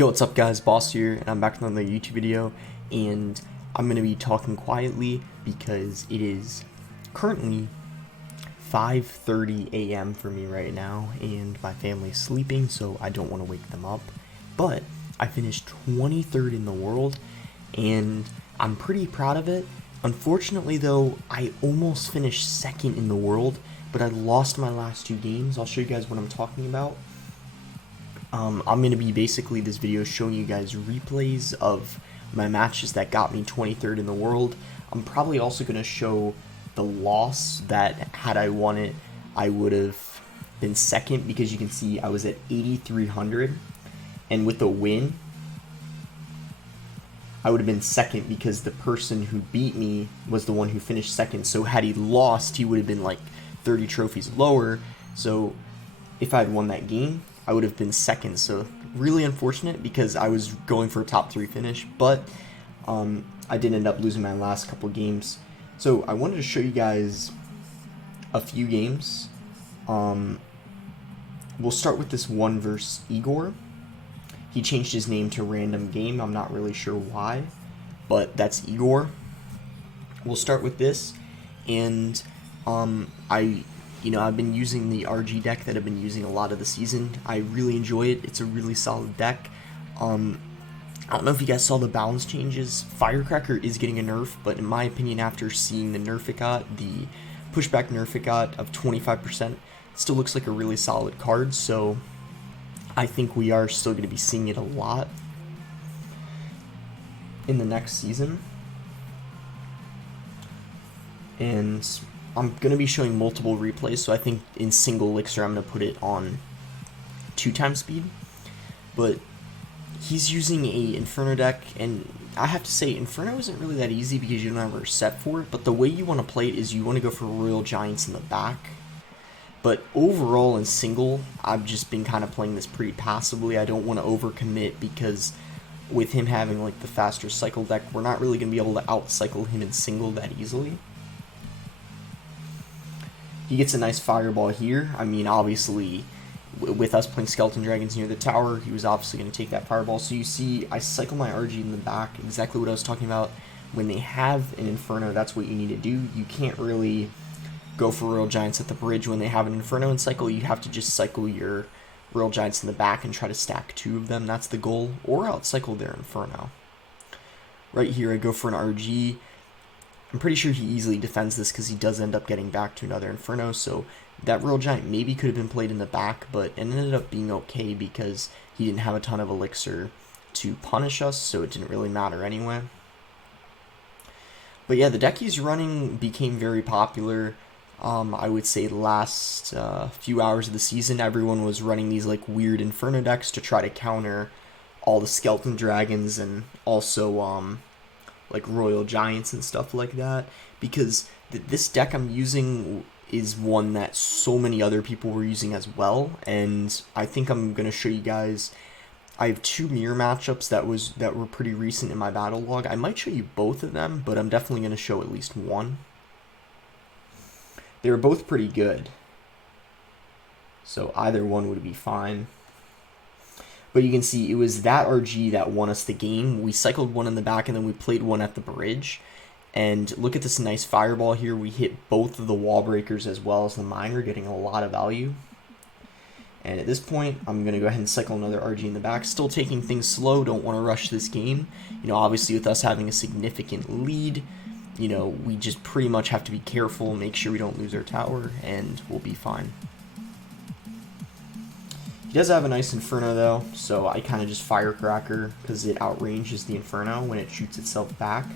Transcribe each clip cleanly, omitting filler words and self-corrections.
Yo, what's up guys, Boss here, and I'm back with another YouTube video, and I'm going to be talking quietly because it is currently 5:30 a.m. for me right now, and my family's sleeping, so I don't want to wake them up. But I finished 23rd in the world, and I'm pretty proud of it. Unfortunately though, I almost finished 2nd in the world, but I lost my last 2 games. I'll show you guys what I'm talking about. I'm going to be basically this video showing you guys replays of my matches that got me 23rd in the world. I'm probably also going to show the loss that had I won it, I would have been 2nd, because you can see I was at 8,300, and with a win, I would have been 2nd because the person who beat me was the one who finished 2nd. So had he lost, he would have been like 30 trophies lower. So if I had won that game, I would have been 2nd. So really unfortunate because I was going for a top 3 finish, but I did end up losing my last couple games. So I wanted to show you guys a few games. We'll start with this one versus Igor. He changed his name to Random Game. I'm not really sure why, but that's Igor. We'll start with this, and I've been using the RG deck that I've been using a lot of the season. I really enjoy it. It's a really solid deck. I don't know if you guys saw the balance changes. Firecracker is getting a nerf, but in my opinion, after seeing the nerf it got, the pushback nerf it got of 25%, still looks like a really solid card, so I think we are still going to be seeing it a lot in the next season. And I'm going to be showing multiple replays, so I think in single elixir I'm going to put it on 2x speed. But he's using a Inferno deck, and I have to say Inferno isn't really that easy because you don't have a set for it, but the way you want to play it is you want to go for Royal Giants in the back. But overall in single, I've just been kind of playing this pretty passively. I don't want to overcommit because with him having like the faster cycle deck, we're not really going to be able to outcycle him in single that easily. He gets a nice fireball here. I mean, obviously, with us playing Skeleton Dragons near the tower, he was obviously going to take that fireball. So you see, I cycle my RG in the back, exactly what I was talking about. When they have an Inferno, that's what you need to do. You can't really go for Royal Giants at the bridge when they have an Inferno in cycle. You have to just cycle your Royal Giants in the back and try to stack 2 of them. That's the goal, or outcycle their Inferno. Right here, I go for an RG. I'm pretty sure he easily defends this because he does end up getting back to another Inferno, so that Royal Giant maybe could have been played in the back, but it ended up being okay because he didn't have a ton of elixir to punish us, so it didn't really matter anyway. But yeah, the deck he's running became very popular. I would say the last few hours of the season, everyone was running these like weird Inferno decks to try to counter all the Skeleton Dragons and also like Royal Giants and stuff like that, because this deck I'm using is one that so many other people were using as well, and I think I'm going to show you guys. I have 2 mirror matchups that were pretty recent in my battle log. I might show you both of them, but I'm definitely going to show at least one. They were both pretty good, so either one would be fine. But you can see it was that RG that won us the game. We cycled one in the back and then we played one at the bridge. And look at this nice fireball here. We hit both of the wall breakers as well as the miner, getting a lot of value. And at this point, I'm going to go ahead and cycle another RG in the back. Still taking things slow, don't want to rush this game. You know, obviously with us having a significant lead, you know, we just pretty much have to be careful, make sure we don't lose our tower, and we'll be fine. He does have a nice Inferno though, so I kind of just Firecracker because it outranges the Inferno when it shoots itself back.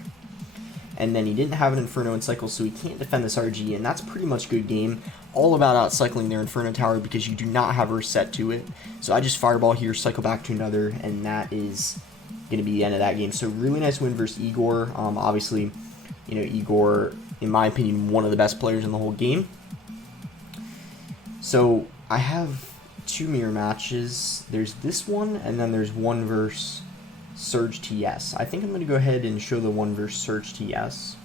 And then he didn't have an Inferno in cycle, so he can't defend this RG, and that's pretty much good game. All about outcycling their Inferno tower because you do not have a reset to it. So I just Fireball here, cycle back to another, and that is going to be the end of that game. So really nice win versus Igor. Obviously, you know, Igor, in my opinion, one of the best players in the whole game. So I have 2 mirror matches. There's this one, and then there's one versus Surge TS. I think I'm going to go ahead and show the one versus Surge TS.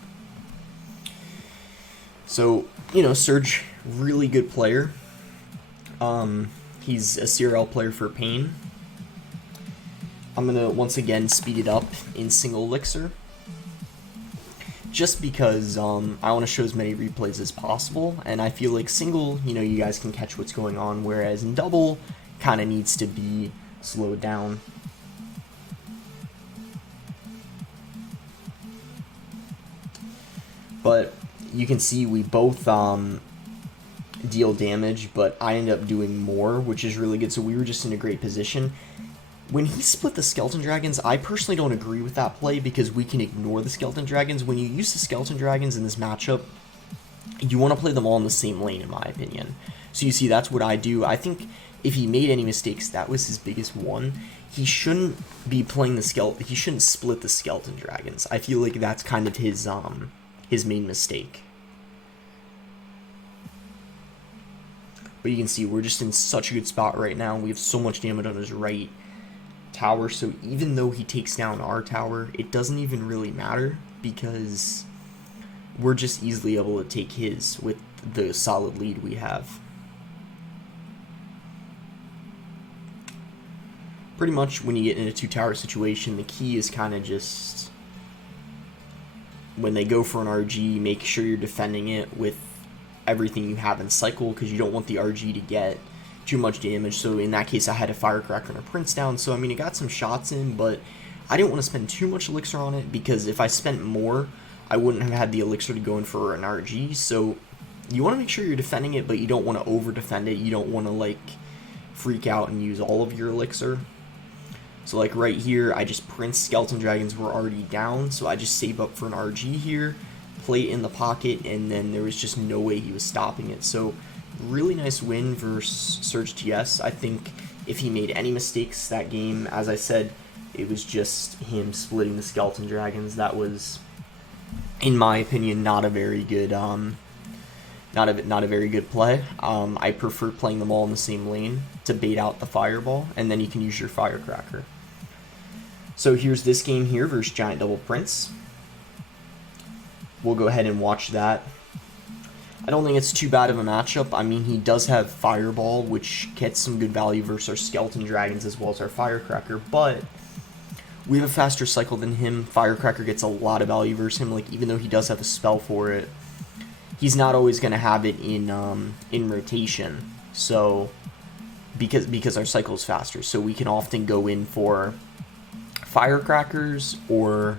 So, you know, Surge, really good player. He's a CRL player for Pain. I'm going to once again speed it up in single elixir, just because I want to show as many replays as possible, and I feel like single, you guys can catch what's going on, whereas in double, kind of needs to be slowed down. But you can see we both deal damage, but I end up doing more, which is really good, so we were just in a great position. When he split the Skeleton Dragons, I personally don't agree with that play because we can ignore the Skeleton Dragons. When you use the Skeleton Dragons in this matchup, you want to play them all in the same lane, in my opinion. So you see, that's what I do. I think if he made any mistakes, that was his biggest one. He shouldn't be playing the Skeleton. He shouldn't split the Skeleton Dragons. I feel like that's kind of his main mistake. But you can see we're just in such a good spot right now. We have so much damage on his right tower, so even though he takes down our tower, it doesn't even really matter because we're just easily able to take his with the solid lead we have. Pretty much when you get in a 2-tower situation, the key is kind of just when they go for an RG, make sure you're defending it with everything you have in cycle, because you don't want the RG to get too much damage. So in that case, I had a Firecracker and a Prince down, so I mean, it got some shots in, but I didn't want to spend too much elixir on it, because if I spent more, I wouldn't have had the elixir to go in for an RG. So you want to make sure you're defending it, but you don't want to over defend it. You don't want to like freak out and use all of your elixir. So like right here, I just Prince. Skeleton Dragons were already down, so I just save up for an RG here, play it in the pocket, and then there was just no way he was stopping it. So really nice win versus Surge TS. I think if he made any mistakes that game, as I said, it was just him splitting the Skeleton Dragons. That was, in my opinion, not a very good not a very good play. I prefer playing them all in the same lane to bait out the Fireball, and then you can use your Firecracker. So here's this game here versus Giant Double Prince. We'll go ahead and watch that. I don't think it's too bad of a matchup. I mean, he does have Fireball, which gets some good value versus our Skeleton Dragons as well as our Firecracker, but we have a faster cycle than him. Firecracker gets a lot of value versus him. Like, even though he does have a spell for it, he's not always going to have it in rotation. So because our cycle is faster, so we can often go in for Firecrackers or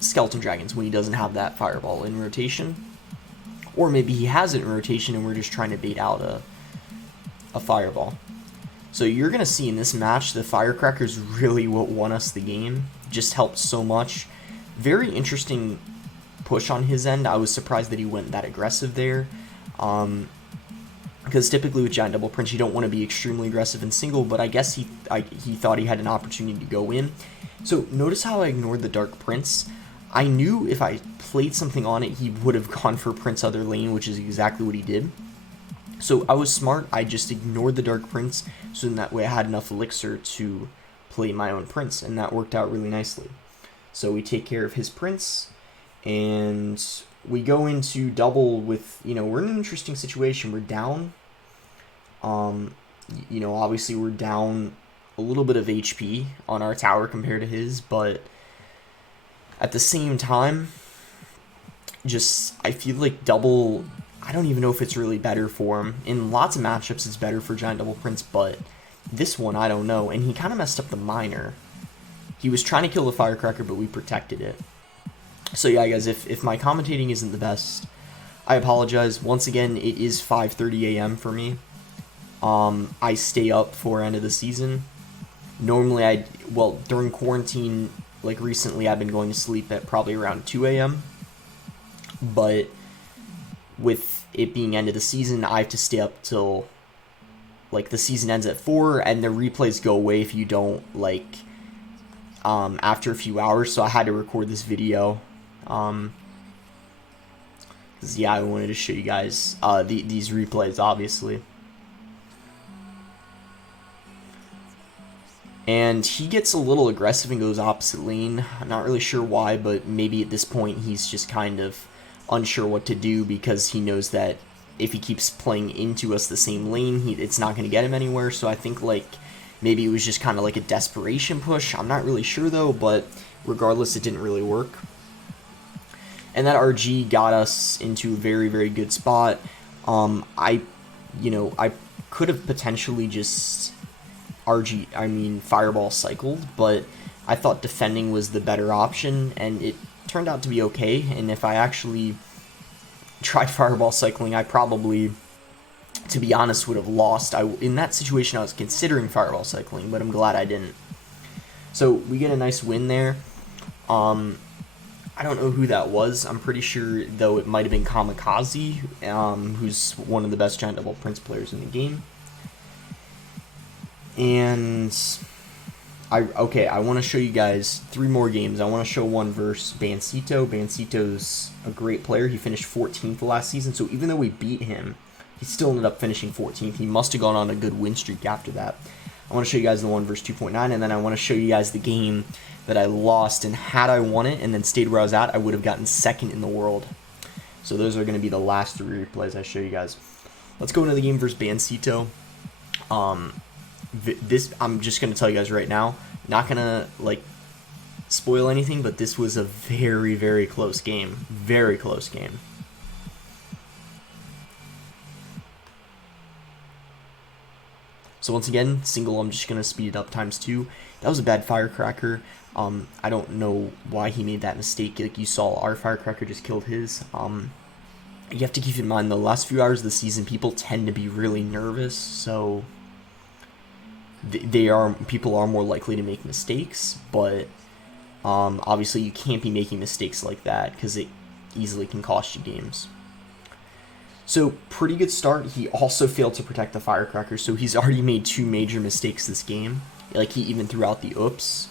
Skeleton Dragons when he doesn't have that Fireball in rotation, or maybe he has it in rotation and we're just trying to bait out a Fireball. So you're gonna see in this match the Firecrackers really what won us the game. Just helped so much. Very interesting push on his end. I was surprised that he went that aggressive there, because typically with Giant Double Prince you don't want to be extremely aggressive in single, but I guess he thought he had an opportunity to go in. So notice how I ignored the Dark Prince. I knew if I played something on it, he would have gone for Prince other lane, which is exactly what he did. So I was smart. I just ignored the Dark Prince, so in that way I had enough elixir to play my own Prince, and that worked out really nicely. So we take care of his Prince, and we go into double with, we're in an interesting situation. We're down. Obviously we're down a little bit of HP on our tower compared to his, but at the same time, I feel like double, I don't even know if it's really better for him. In lots of matchups it's better for Giant Double Prince, but this one I don't know. And he kind of messed up the Miner. He was trying to kill the Firecracker, but we protected it. So yeah, guys, if my commentating isn't the best, I apologize. Once again, it is 5:30 a.m. for me. I stay up for end of the season. Normally, during quarantine, like recently, I've been going to sleep at probably around 2 a.m. But with it being end of the season, I have to stay up till, like, the season ends at 4, and the replays go away if you don't, like, after a few hours. So I had to record this video. Because, yeah, I wanted to show you guys these replays, obviously. And he gets a little aggressive and goes opposite lane. I'm not really sure why, but maybe at this point he's just kind of unsure what to do, because he knows that if he keeps playing into us the same lane, it's not going to get him anywhere. So I think, like, Maybe it was just kind of like a desperation push. I'm not really sure though, but regardless, it didn't really work. And that RG got us into a very, very good spot. I could have potentially just Fireball cycled, but I thought defending was the better option, and it turned out to be okay. And if I actually tried Fireball cycling, I probably, to be honest, would have lost. In that situation, I was considering Fireball cycling, but I'm glad I didn't. So we get a nice win there. I don't know who that was. I'm pretty sure, though, it might have been Kamikaze, who's one of the best Giant Double Prince players in the game. And I want to show you guys 3 more games. I want to show one versus Bancito. Bancito's a great player. He finished 14th last season, so even though we beat him, he still ended up finishing 14th. He must have gone on a good win streak after that. I want to show you guys the 1 versus 2.9, and then I want to show you guys the game that I lost, and had I won it and then stayed where I was at, I would have gotten 2nd in the world. So those are going to be the last 3 replays I show you guys. Let's go into the game versus Bancito. This, I'm just going to tell you guys right now, not going to spoil anything, but this was a very, very close game. Very close game. So once again, single, I'm just going to speed it up ×2. That was a bad firecracker. I don't know why he made that mistake. Like you saw, our firecracker just killed his. You have to keep in mind, the last few hours of the season, people tend to be really nervous, so people are more likely to make mistakes, but obviously you can't be making mistakes like that because it easily can cost you games. So, pretty good start. He also failed to protect the firecracker, so he's already made 2 major mistakes this game. Like, he even threw out the oops.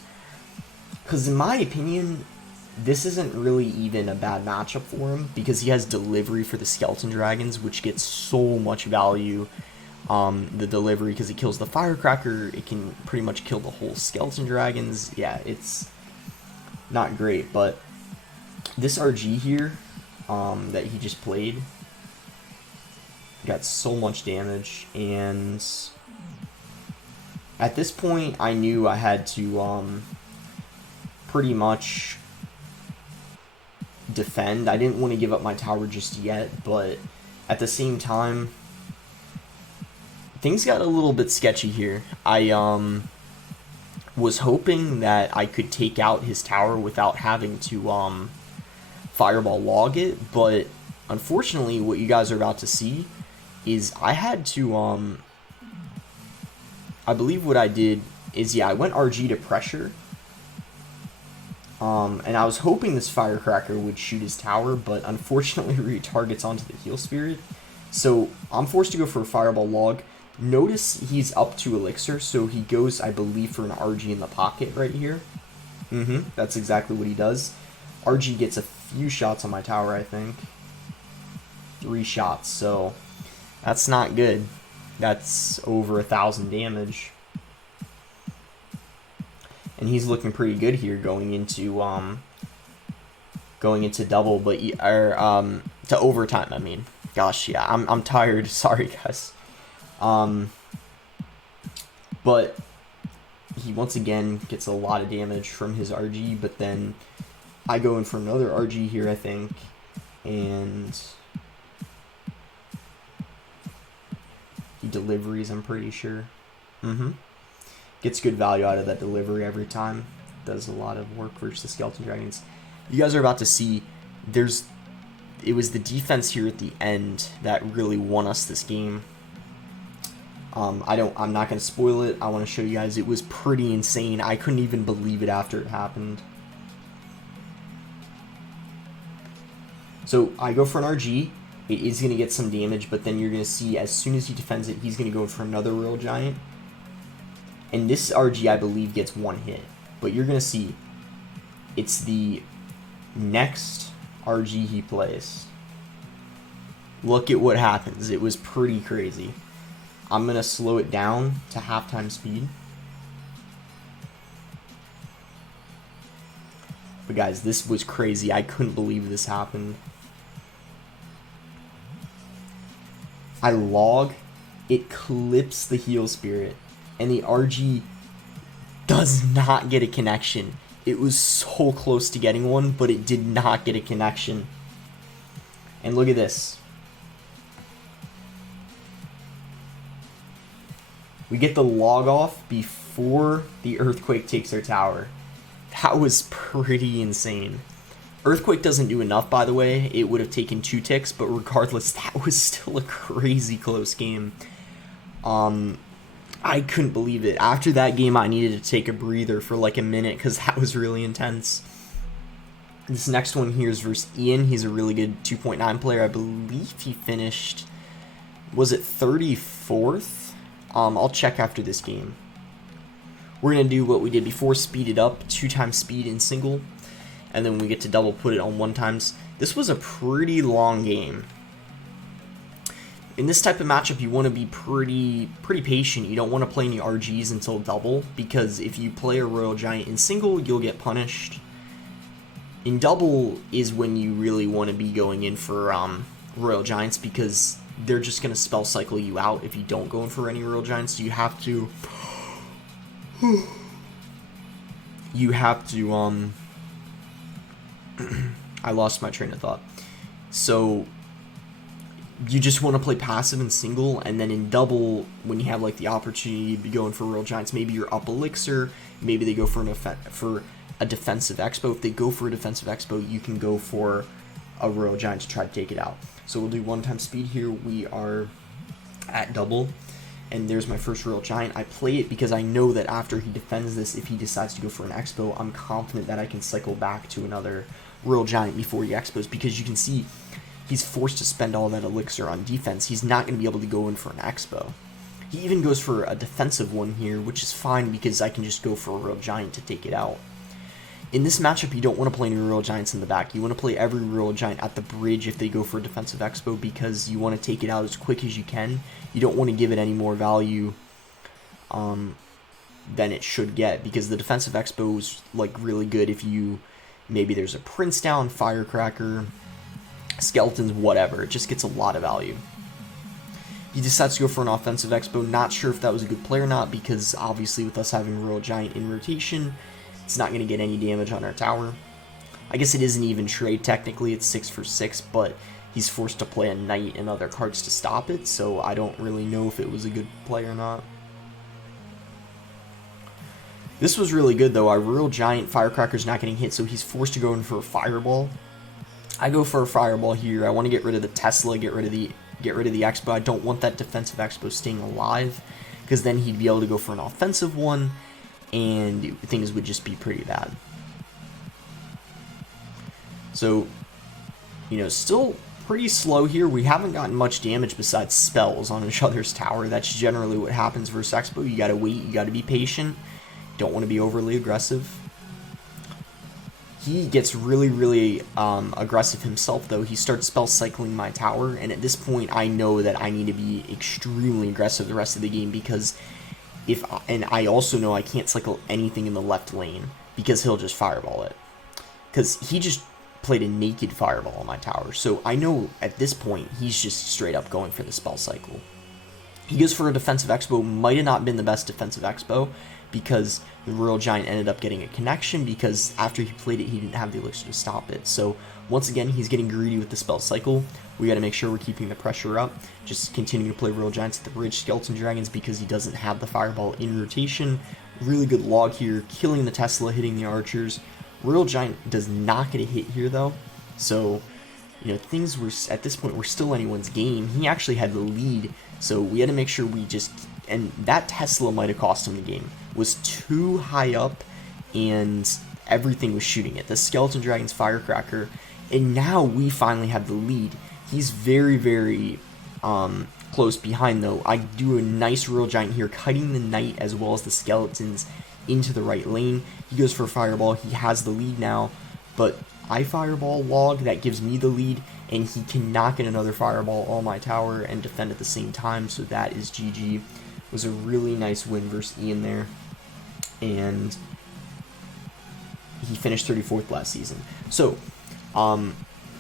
Because in my opinion, this isn't really even a bad matchup for him, because he has delivery for the skeleton dragons, which gets so much value. The delivery, because it kills the firecracker, it can pretty much kill the whole skeleton dragons. Yeah, it's not great, but this RG here that he just played got so much damage, and at this point I knew I had to pretty much defend. I didn't want to give up my tower just yet, but at the same time things got a little bit sketchy here. I was hoping that I could take out his tower without having to fireball log it, but unfortunately what you guys are about to see is I had to I believe what I did is, yeah, I went RG to pressure, and I was hoping this firecracker would shoot his tower, but unfortunately retargets onto the heal spirit, so I'm forced to go for a fireball log. Notice he's up to elixir, so he goes, I believe, for an RG in the pocket right here. That's exactly what he does. RG gets a few shots on my tower, I think. 3 shots, so that's not good. That's over 1,000 damage. And he's looking pretty good here going into double, but to overtime, I mean. Gosh, yeah, I'm tired. Sorry, guys. But he once again gets a lot of damage from his RG, but then I go in for another RG here, I think, and he deliveries, I'm pretty sure. Gets good value out of that delivery every time. Does a lot of work versus the skeleton dragons. You guys are about to see, it was the defense here at the end that really won us this game. I'm not going to spoil it. I want to show you guys. It was pretty insane. I couldn't even believe it after it happened. So I go for an RG. It is going to get some damage, but then you're going to see as soon as he defends it, he's going to go for another Royal Giant. And this RG, I believe, gets 1 hit. But you're going to see it's the next RG he plays. Look at what happens. It was pretty crazy. I'm going to slow it down to halftime speed. But guys, this was crazy. I couldn't believe this happened. I log. It clips the heal spirit. and the RG does not get a connection. It was so close to getting one, but it did not get a connection. And look at this. We get the log off before the Earthquake takes our tower. That was pretty insane. Earthquake doesn't do enough, by the way. It would have taken 2 ticks, but regardless, that was still a crazy close game. I couldn't believe it. After that game, I needed to take a breather for like a minute because that was really intense. This next one here is versus Ian. He's a really good 2.9 player. I believe he finished, was it 34th? I'll check after this game. We're going to do what we did before, speed it up, 2 times speed in single, and then we get to double put it on 1 times. This was a pretty long game. In this type of matchup, you want to be pretty patient. You don't want to play any RGs until double, because if you play a Royal Giant in single, you'll get punished. In double is when you really want to be going in for Royal Giants, because they're just going to spell cycle you out if you don't go in for any Royal Giants. So you have to... I lost my train of thought. So you just want to play passive in single, and then in double, when you have like the opportunity to be going for Royal Giants, maybe you're up Elixir, maybe they go for a defensive expo. If they go for a defensive expo, you can go for a Royal Giant to try to take it out. So we'll do 1 time speed here. We are at double, and there's my first Royal Giant. I play it because I know that after he defends this, if he decides to go for an expo, I'm confident that I can cycle back to another Royal Giant before he expos, because you can see he's forced to spend all that elixir on defense. He's not going to be able to go in for an expo. He even goes for a defensive one here, which is fine because I can just go for a Royal Giant to take it out. In this matchup, you don't want to play any Royal Giants in the back. You want to play every Royal Giant at the bridge if they go for a defensive expo, because you want to take it out as quick as you can. You don't want to give it any more value than it should get, because the defensive expo is like really good if you, maybe there's a Prince down, Firecracker, Skeletons, whatever. It just gets a lot of value. He decides to go for an offensive expo. Not sure if that was a good play or not, because obviously with us having Royal Giant in rotation, it's not going to get any damage on our tower. I guess it is an even trade technically. It's 6 for 6, but he's forced to play a knight and other cards to stop it, so I don't really know if it was a good play or not. This was really good though. Our Royal Giant Firecracker's not getting hit, so he's forced to go in for a Fireball. I go for a Fireball here. I want to get rid of the Tesla, get rid of the Expo. I don't want that defensive Expo staying alive, because then he'd be able to go for an offensive one, and things would just be pretty bad. So, you know, still pretty slow here. We haven't gotten much damage besides spells on each other's tower. That's generally what happens versus Expo. You gotta wait, you gotta be patient. Don't want to be overly aggressive. He gets really aggressive himself, though. He starts spell cycling my tower, and at this point, I know that I need to be extremely aggressive the rest of the game, because and I also know I can't cycle anything in the left lane, because he'll just Fireball it. Because he just played a naked Fireball on my tower, so I know at this point, he's just straight up going for the spell cycle. He goes for a defensive expo. Might have not been the best defensive expo, because the Royal Giant ended up getting a connection, because after he played it, he didn't have the elixir to stop it. So once again, he's getting greedy with the spell cycle. We got to make sure we're keeping the pressure up. Just continue to play Royal Giants at the bridge, Skeleton Dragons, because he doesn't have the Fireball in rotation. Really good log here, killing the Tesla, hitting the archers. Royal Giant does not get a hit here though, so you know, things were, at this point, we're still anyone's game. He actually had the lead, so we had to make sure we just, and that Tesla might have cost him the game. Was too high up, and everything was shooting it. The Skeleton Dragon's Firecracker, and now we finally have the lead. He's very close behind though. I do a nice Royal Giant here, cutting the Knight as well as the Skeletons into the right lane. He goes for a Fireball. He has the lead now, but I Fireball log, that gives me the lead, and he cannot get another Fireball on my tower and defend at the same time, so that is GG. It was a really nice win versus Ian there, and he finished 34th last season. So,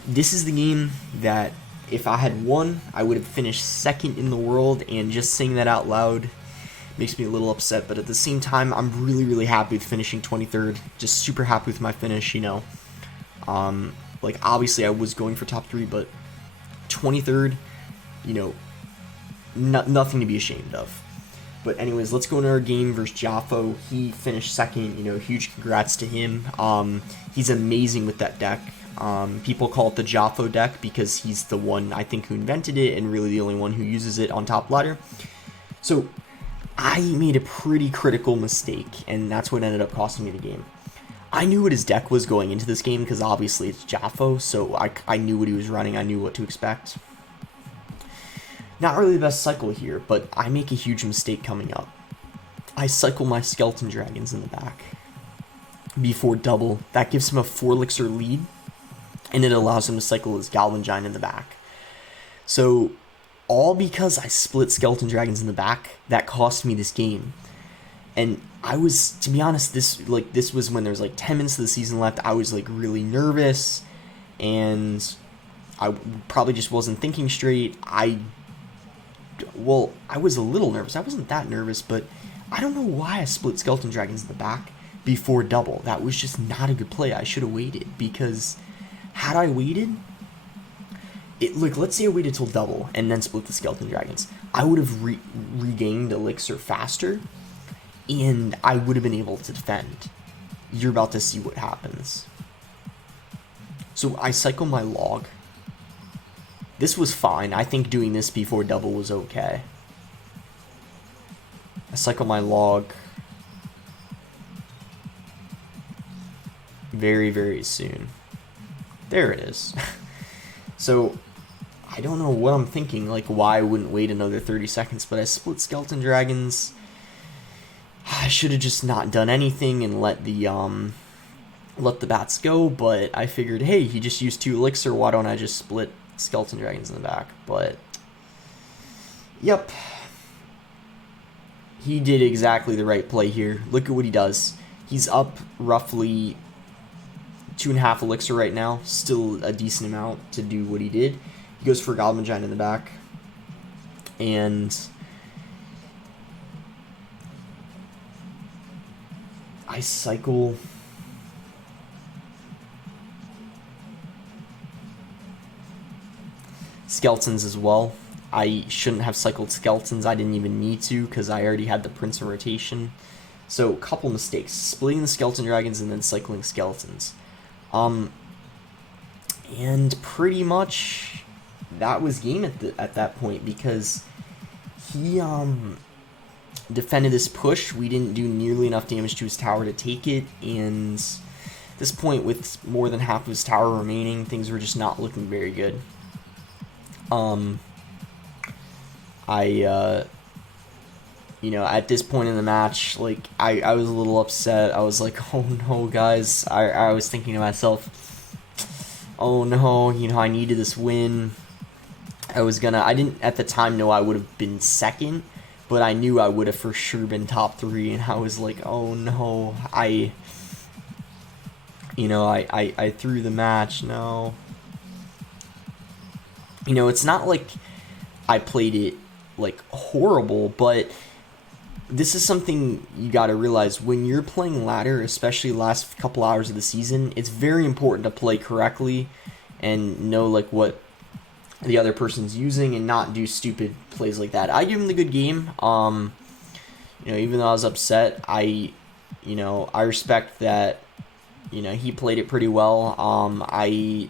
this is the game that if I had won, I would have finished 2nd in the world, and just saying that out loud makes me a little upset, but at the same time, I'm really, really happy with finishing 23rd. Just super happy with my finish, you know. Like, obviously, I was going for top 3, but 23rd, you know, nothing to be ashamed of. But anyways, let's go into our game versus Jaffo. He finished second, you know, huge congrats to him. He's amazing with that deck. People call it the Jaffo deck because he's the one, I think, who invented it and really the only one who uses it on top ladder. So, I made a pretty critical mistake, and that's what ended up costing me the game. I knew what his deck was going into this game because obviously it's Jaffo, so I knew what he was running, I knew what to expect. Not really the best cycle here, but I make a huge mistake coming up. I cycle my Skeleton Dragons in the back before double. That gives him a 4 elixir lead, and it allows him to cycle his Goblin Giant in the back. So, all because I split Skeleton Dragons in the back, that cost me this game. And I was, to be honest, this was when there was like 10 minutes of the season left. I was like really nervous, and I probably just wasn't thinking straight. I was a little nervous. I wasn't that nervous, but I don't know why I split Skeleton Dragons in the back before double. That was just not a good play. I should have waited, because had I waited, let's say I waited till double and then split the Skeleton Dragons, I would have regained elixir faster, and I would have been able to defend. You're about to see what happens. So I cycle my log. This was fine. I think doing this before double was okay. I cycle my log very, very soon. There it is. So, I don't know what I'm thinking, like why I wouldn't wait another 30 seconds, but I split Skeleton Dragons. I should have just not done anything and let the bats go, but I figured, hey, he just used 2 elixir, why don't I just split Skeleton Dragons in the back? But yep, he did exactly the right play here. Look at what he does. He's up roughly 2.5 elixir right now, still a decent amount to do what he did. He goes for Goblin Giant in the back, and I cycle Skeletons as well. I shouldn't have cycled Skeletons. I didn't even need to because I already had the Prince in rotation. So, a couple mistakes. Splitting the Skeleton Dragons and then cycling Skeletons. And pretty much that was game at that point, because he defended this push. We didn't do nearly enough damage to his tower to take it, and at this point, with more than half of his tower remaining, things were just not looking very good. You know, at this point in the match, like, I was a little upset. I was like, oh no, guys. I was thinking to myself, oh no, you know, I needed this win. I didn't at the time know I would have been second, but I knew I would have for sure been top 3, and I was like, oh no, I threw the match, no. You know, it's not like I played it, like, horrible, but this is something you gotta realize. When you're playing ladder, especially the last couple hours of the season, it's very important to play correctly and know, like, what the other person's using and not do stupid plays like that. I give him the good game. You know, even though I was upset, I respect that, you know, he played it pretty well. I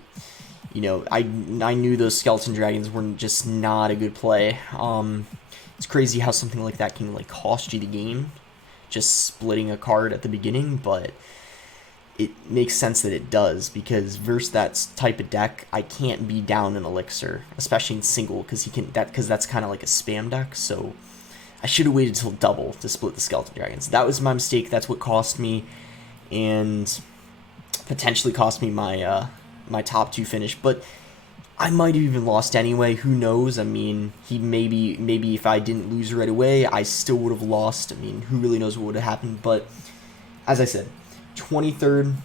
knew those Skeleton Dragons were just not a good play. It's crazy how something like that can, like, cost you the game, just splitting a card at the beginning, but it makes sense that it does, because versus that type of deck, I can't be down an elixir, especially in single, because that's kind of like a spam deck. So I should have waited till double to split the Skeleton Dragons. That was my mistake. That's what cost me, and potentially cost me my my top 2 finish. But I might have even lost anyway. Who knows? I mean, maybe if I didn't lose right away, I still would have lost. I mean, who really knows what would have happened? But as I said, 23rd,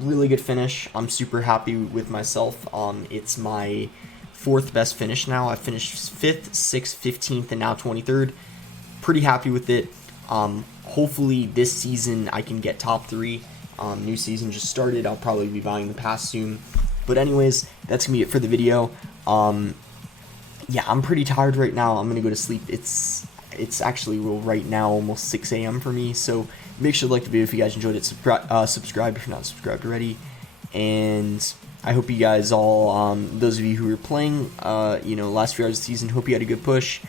really good finish. I'm super happy with myself. It's my 4th best finish now. I finished 5th, 6th, 15th, and now 23rd. pretty happy with it. Hopefully this season I can get top 3. New season just started. I'll probably be buying the pass soon. But anyways, that's gonna be it for the video. Yeah, I'm pretty tired right now. I'm gonna go to sleep. It's actually right now almost 6 a.m. for me. So make sure to like the video if you guys enjoyed it. Subscribe if you're not subscribed already. And I hope you guys all, those of you who were playing, last few hours of the season, hope you had a good push,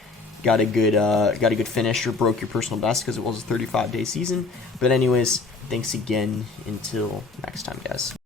got a good finish, or broke your personal best because it was a 35-day season. But anyways, thanks again. Until next time, guys.